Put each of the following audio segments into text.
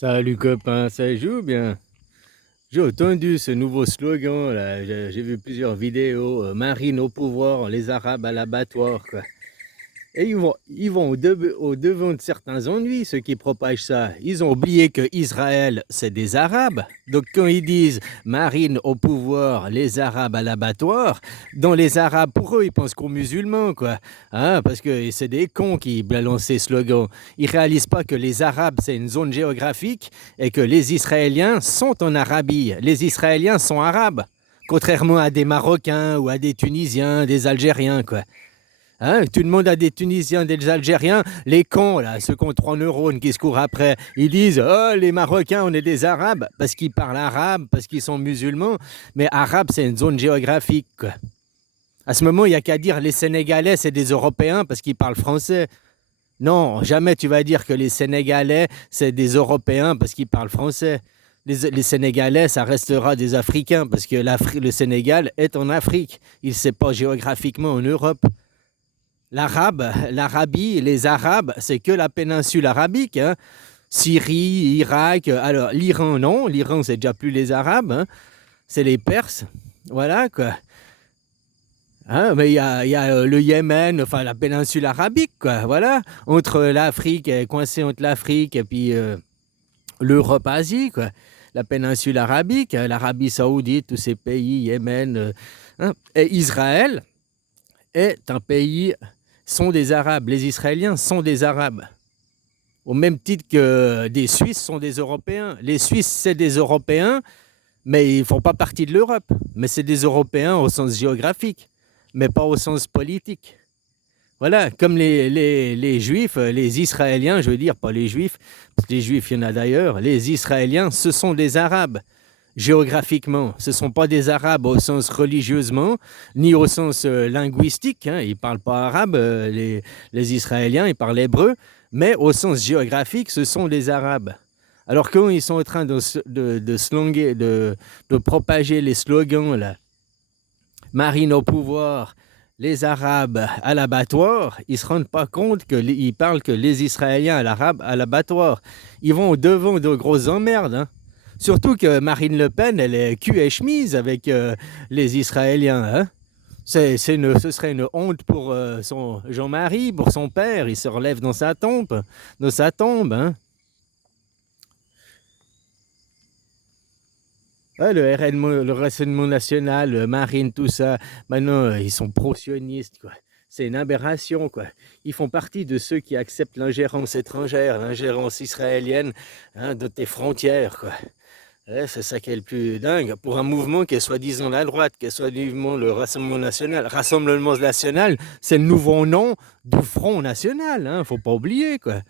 Salut copain, ça joue bien. J'ai entendu ce nouveau slogan là, j'ai vu plusieurs vidéos, Marine au pouvoir, les Arabes à l'abattoir quoi. Et ils vont au devant de certains ennuis, ceux qui propagent ça. Ils ont oublié que Israël, c'est des Arabes. Donc quand ils disent Marine au pouvoir, les Arabes à l'abattoir, dans les Arabes, pour eux, ils pensent qu'aux musulmans, quoi. Hein, parce que c'est des cons qui balancent ces slogans. Ils réalisent pas que les Arabes, c'est une zone géographique et que les Israéliens sont en Arabie. Les Israéliens sont arabes. Contrairement à des Marocains ou à des Tunisiens, des Algériens, quoi. Hein, tu demandes à des Tunisiens, des Algériens, les cons, là, ceux qui ont 3 neurones qui se courent après, ils disent oh, les Marocains, on est des Arabes, parce qu'ils parlent arabe, parce qu'ils sont musulmans. Mais arabe, c'est une zone géographique, quoi. À ce moment, il n'y a qu'à dire les Sénégalais, c'est des Européens parce qu'ils parlent français. Non, jamais tu vas dire que les Sénégalais, c'est des Européens parce qu'ils parlent français. Les Sénégalais, ça restera des Africains parce que le Sénégal est en Afrique. Il ne sait pas géographiquement en Europe. L'Arabie, les Arabes, c'est que la péninsule arabique. Hein. Syrie, Irak, alors l'Iran, non. L'Iran, c'est déjà plus les Arabes. Hein. C'est les Perses. Voilà, quoi. Hein, mais il y a le Yémen, enfin la péninsule arabique, quoi. Voilà. Entre l'Afrique, coincé entre l'Afrique et puis l'Europe, Asie, quoi. La péninsule arabique, l'Arabie Saoudite, tous ces pays, Yémen. Hein. Et Israël est un pays sont des Arabes. Les Israéliens sont des Arabes. Au même titre que des Suisses sont des Européens. Les Suisses, c'est des Européens, mais ils ne font pas partie de l'Europe. Mais c'est des Européens au sens géographique, mais pas au sens politique. Voilà, comme les Juifs, les Israéliens, je veux dire, pas les Juifs, parce que les Juifs, il y en a d'ailleurs, les Israéliens, ce sont des Arabes géographiquement. Ce ne sont pas des Arabes au sens religieusement, ni au sens linguistique. Hein. Ils ne parlent pas arabe, les Israéliens, ils parlent hébreu. Mais au sens géographique, ce sont des Arabes. Alors quand ils sont en train de propager les slogans, là, Marine au pouvoir, les Arabes à l'abattoir, ils ne se rendent pas compte qu'ils parlent que les Israéliens à l'abattoir. Ils vont au devant de grosses emmerdes. Hein. Surtout que Marine Le Pen, elle est cul et chemise avec les Israéliens. Hein. Ce serait une honte pour son Jean-Marie, pour son père. Il se relève dans sa tombe. Dans sa tombe. Hein. Ouais, le Rassemblement national, Marine, tout ça, maintenant, ils sont pro-sionistes, quoi. C'est une aberration, quoi. Ils font partie de ceux qui acceptent l'ingérence étrangère, l'ingérence israélienne hein, de tes frontières, quoi. Ouais, c'est ça qui est le plus dingue. Pour un mouvement qui est soi-disant la droite, qui est soi-disant le Rassemblement national. Rassemblement national, c'est le nouveau nom du Front national, hein, faut pas oublier, quoi.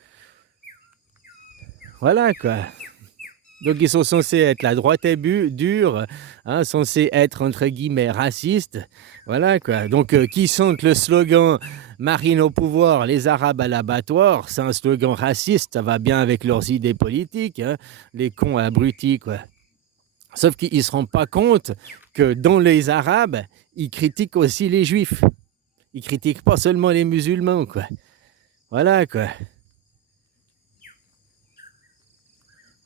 Voilà, quoi. Donc ils sont censés être la droite dure, hein, censés être entre guillemets racistes, voilà quoi. Donc qui sentent le slogan Marine au pouvoir, les Arabes à l'abattoir, c'est un slogan raciste, ça va bien avec leurs idées politiques, hein, les cons abrutis quoi. Sauf qu'ils ne se rendent pas compte que dans les Arabes, ils critiquent aussi les Juifs. Ils critiquent pas seulement les musulmans quoi. Voilà quoi.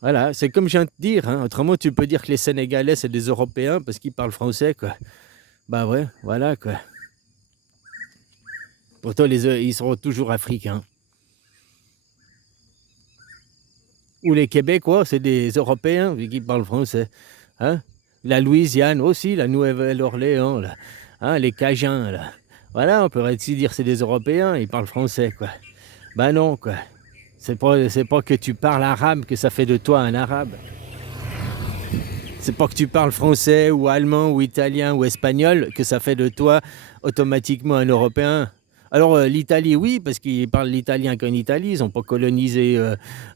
Voilà, c'est comme je viens de te dire. Hein. Autrement, tu peux dire que les Sénégalais, c'est des Européens parce qu'ils parlent français, quoi. Bah ouais, voilà, quoi. Pourtant, ils seront toujours africains. Ou les Québécois, c'est des Européens vu qu'ils parlent français. Hein. La Louisiane aussi, la Nouvelle-Orléans, là. Hein, les Cajuns, là. Voilà, on pourrait aussi dire que c'est des Européens, ils parlent français, quoi. Bah non, quoi. C'est pas que tu parles arabe que ça fait de toi un arabe. C'est pas que tu parles français ou allemand ou italien ou espagnol que ça fait de toi automatiquement un Européen. Alors l'Italie, oui, parce qu'ils parlent l'italien qu'en Italie, ils n'ont pas colonisé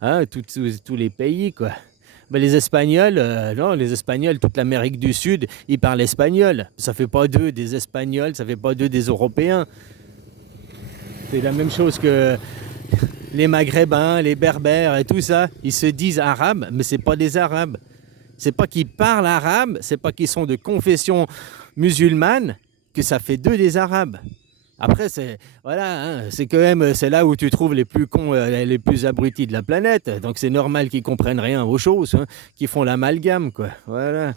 hein, tous les pays, quoi. Mais les Espagnols, non, les Espagnols, toute l'Amérique du Sud, ils parlent espagnol. Ça fait pas d'eux des Espagnols, ça fait pas d'eux des Européens. C'est la même chose que les Maghrébins, les Berbères et tout ça. Ils se disent arabes, mais c'est pas des Arabes. C'est pas qu'ils parlent arabe, c'est pas qu'ils sont de confession musulmane que ça fait d'eux des Arabes. Après, c'est voilà, hein, c'est quand même c'est là où tu trouves les plus cons, les plus abrutis de la planète. Donc c'est normal qu'ils comprennent rien aux choses, hein, qu'ils font l'amalgame, quoi. Voilà.